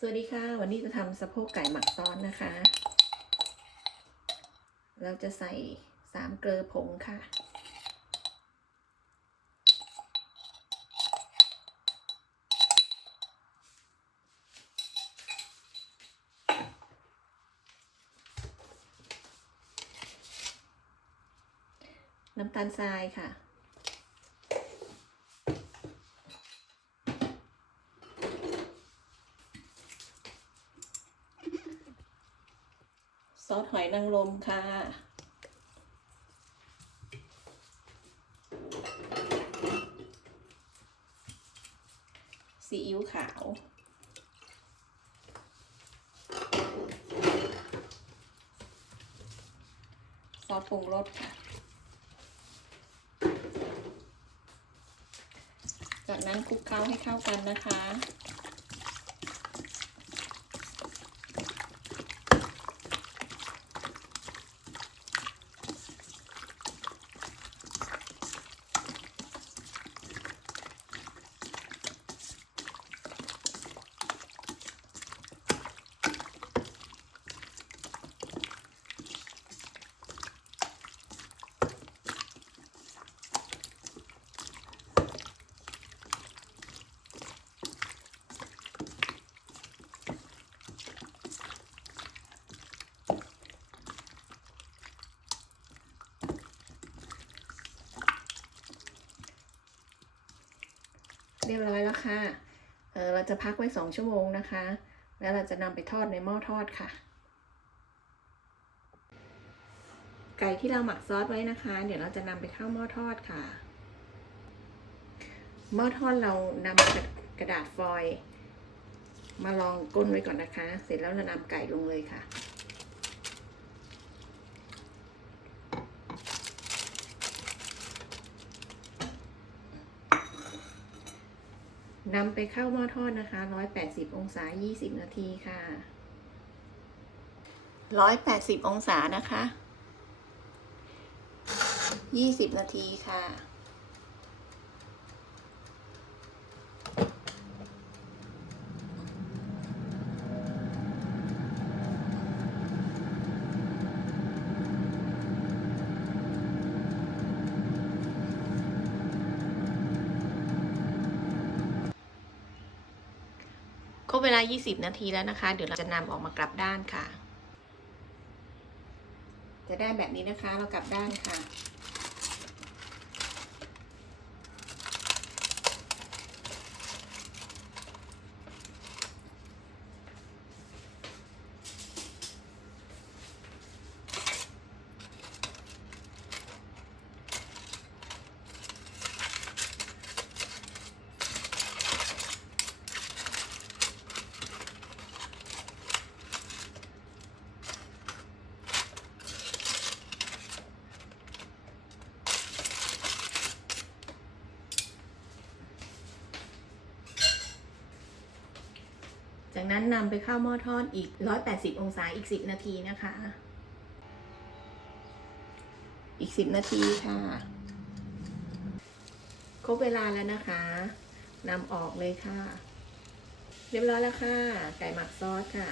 สวัสดีค่ะ วันนี้จะทำสะโพกไก่หมักซอสนะคะ เราจะใส่สามเกลือผงค่ะ น้ำตาลทรายค่ะ ซอสหอยนางรมค่ะ ซีอิ๊วขาว ซอสปรุงรสค่ะ จากนั้นคลุกเคล้าให้เข้ากันนะคะ เรียบร้อยแล้วค่ะ เออเราจะพักไว้สองชั่วโมงนะคะ แล้วเราจะนำไปทอดในหม้อทอดค่ะ ไก่ที่เราหมักซอสไว้นะคะ เดี๋ยวเราจะนำไปเข้าหม้อทอดค่ะ หม้อทอดเรานำกระกระดาษฟอยล์มาลองก้นไว้ก่อนนะคะ เสร็จแล้วเรานำไก่ลงเลยค่ะ นำไปเข้าหม้อทอดนะคะ 180 องศา 20 นาทีค่ะ 180 องศานะคะ 20 นาทีค่ะ ครบเวลา 20 นาทีแล้วนะคะ เดี๋ยวเราจะนำออกมากลับด้านค่ะ จะได้แบบนี้นะคะ เรากลับด้านค่ะ จากนั้นนำไปเข้าหม้อทอดอีก 180 องศาอีก 10 นาทีนะคะ อีก 10 นาทีค่ะ ครบเวลาแล้วนะคะนำออกเลยค่ะ เรียบร้อยแล้วค่ะ ไก่หมักซอสค่ะ